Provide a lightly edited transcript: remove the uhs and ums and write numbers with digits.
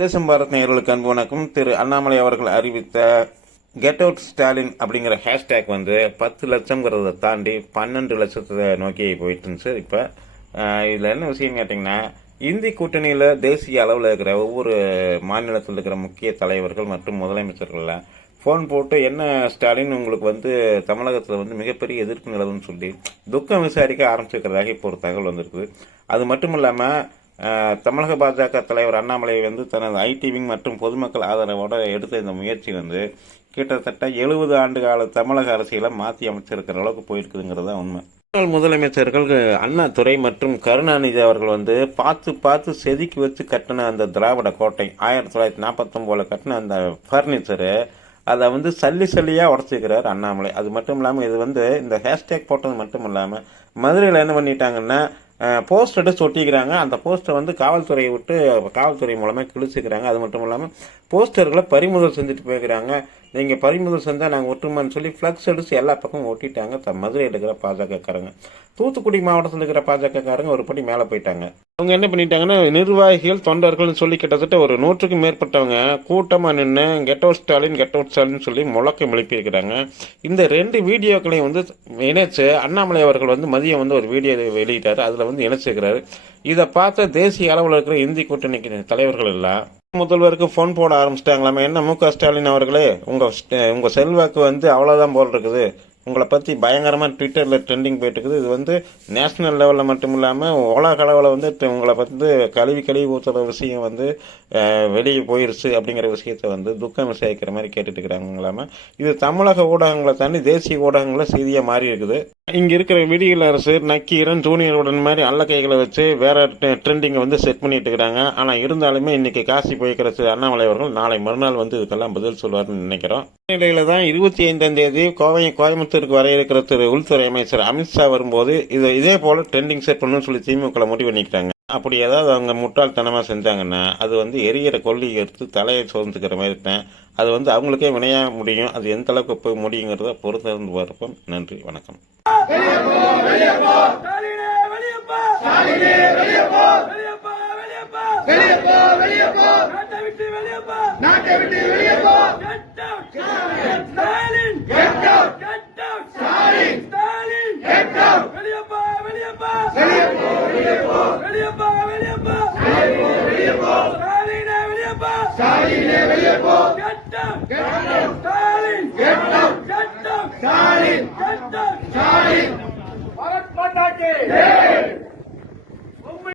தேசம் பாரத் நேயர்களுக்கு அன்பு வணக்கம். திரு அண்ணாமலை அவர்கள் அறிவித்த கெட் அவுட் ஸ்டாலின் அப்படிங்கிற ஹேஷ்டேக் 10 லட்சம்ங்கிறத தாண்டி 12 லட்சத்தை நோக்கி போயிட்டு இருந்துச்சு. இப்போ இதில் என்ன விஷயம் கேட்டிங்கன்னா, இந்தி கூட்டணியில் தேசிய அளவில் இருக்கிற ஒவ்வொரு மாநிலத்தில் இருக்கிற முக்கிய தலைவர்கள் மற்றும் முதலமைச்சர்கள்லாம் ஃபோன் போட்டு என்ன ஸ்டாலின் உங்களுக்கு தமிழகத்தில் மிகப்பெரிய எதிர்ப்பு நிலவுன்னு சொல்லி துக்கம் விசாரிக்க ஆரம்பிச்சிருக்கிறதாக இப்போ ஒரு தகவல் வந்திருக்குது. அது மட்டும் இல்லாமல் தமிழக பாஜக தலைவர் அண்ணாமலை தனது ஐடி விங் மற்றும் பொதுமக்கள் ஆதரவோடு எடுத்த இந்த முயற்சி கிட்டத்தட்ட 70 ஆண்டு கால தமிழக அரசியலை மாற்றி அமைச்சிருக்கிற அளவுக்கு போயிருக்குதுங்கிறது தான் உண்மை. முன்னாள் முதலமைச்சர்கள் அண்ணாதுரை மற்றும் கருணாநிதி அவர்கள் பார்த்து செதுக்கி வச்சு கட்டின அந்த திராவிட கோட்டை 1949 கட்டின அந்த ஃபர்னிச்சரு அதை சல்லியாக உடச்சிக்கிறார் அண்ணாமலை. அது மட்டும் இல்லாமல் இது இந்த ஹேஷ்டேக் போட்டது மட்டும் இல்லாமல் மதுரையில் என்ன பண்ணிட்டாங்கன்னா போஸ்ட் எடுத்து ஒட்டிக்கிறாங்க. அந்த போஸ்டரை காவல்துறையை விட்டு காவல்துறை மூலமாக கிழிச்சுக்கிறாங்க. அது மட்டும் இல்லாமல் போஸ்டர்களை பறிமுதல் செஞ்சுட்டு போய்க்கிறாங்க. நீங்கள் பறிமுதல் செஞ்சால் நாங்கள் ஒட்டுமான்னு சொல்லி ஃப்ளக்ஸ் அடித்து எல்லா பக்கமும் ஒட்டிட்டாங்க மதுரையில் இருக்கிற பாஜகக்காரங்க. தூத்துக்குடி மாவட்டத்தில் இருக்கிற பாஜகக்காரங்க ஒரு படி மேலே போயிட்டாங்க. அவங்க என்ன பண்ணிட்டாங்கன்னா, நிர்வாகிகள் தொண்டர்கள்னு சொல்லி கிட்டத்தட்ட ஒரு 100க்கும் மேற்பட்டவங்க கூட்டமாக நின்று கெட் அவுட் ஸ்டாலின் சொல்லி முழக்கம் எழுப்பியிருக்கிறாங்க. இந்த 2 வீடியோக்களையும் இணைச்சு அண்ணாமலை அவர்கள் மதியம் ஒரு வீடியோ வெளியிட்டார். அதில் இணைச்சிருக்கிறாரு. இதை பார்த்த தேசிய அளவில் இருக்கிற இந்தி கூட்டணிக்கு தலைவர்கள் எல்லாம் முதல்வருக்கு ஃபோன் போட ஆரம்பிச்சிட்டாங்களாமே. என்ன மு க ஸ்டாலின் அவர்களே, உங்கள் செல்வாக்கு அவ்வளோதான் போல் இருக்குது. உங்களை பற்றி பயங்கரமாக ட்விட்டரில் ட்ரெண்டிங் போயிட்டு இருக்குது. இது நேஷனல் லெவலில் மட்டும் இல்லாமல் உலக அளவில் உங்களை கழுவி ஊற்றுற விஷயம் வெளியே போயிருச்சு அப்படிங்கிற விஷயத்தை துக்கம் விசாரிக்கிற மாதிரி கேட்டுட்டு இருக்கிறாங்களாம. இது தமிழக ஊடகங்களை தாண்டி தேசிய ஊடகங்களை செய்தியாக மாறி இருக்குது. இங்கே இருக்கிற விடியல் அரசு நக்கீரன் ஜூனியருடன் மாதிரி அல்ல கைகளை வச்சு வேற ட்ரெண்டிங்கை செட் பண்ணிட்டு இருக்கிறாங்க. ஆனால் இருந்தாலுமே இன்னைக்கு காசி போய்க்கிற அண்ணாமலை அவர்கள் நாளை மறுநாள் இதுக்கெல்லாம் பதில் சொல்வார்னு நினைக்கிறோம். நிலையில தான் 25ஆம் தேதி கோயம்புத்தூருக்கு வர இருக்கிற திரு உள்துறை அமைச்சர் அமித்ஷா வரும்போது இதே போல ட்ரெண்டிங் செட் பண்ணணும்னு சொல்லி திமுக முடிவு பண்ணிக்கிறாங்க. அப்படி ஏதாவது அவங்க முட்டாள்தனமாக செஞ்சாங்கன்னா அது எரியிற கொல்லி எடுத்து தலையை சோர்ந்துக்கிற மாதிரி தான். அது அவங்களுக்கே வினையாக முடியும். அது எந்த அளவுக்கு போய் முடியுங்கிறத பொறுத்திருந்து பார்ப்போம். நன்றி, வணக்கம். நாட்டை விட்டு வெளியே போ. Stalin get out. Stalin get out. வெளியே போ. வெளியே போ. வெளியே போ. வெளியே போ. வெளியே போ. வெளியே போ. வெளியே போ. ஸ்டாலினே வெளியே போ. ஸ்டாலினே வெளியே போ. Get out. Stalin get out. Stalin get out. Stalin Bharat மாதா கி ஜெய்.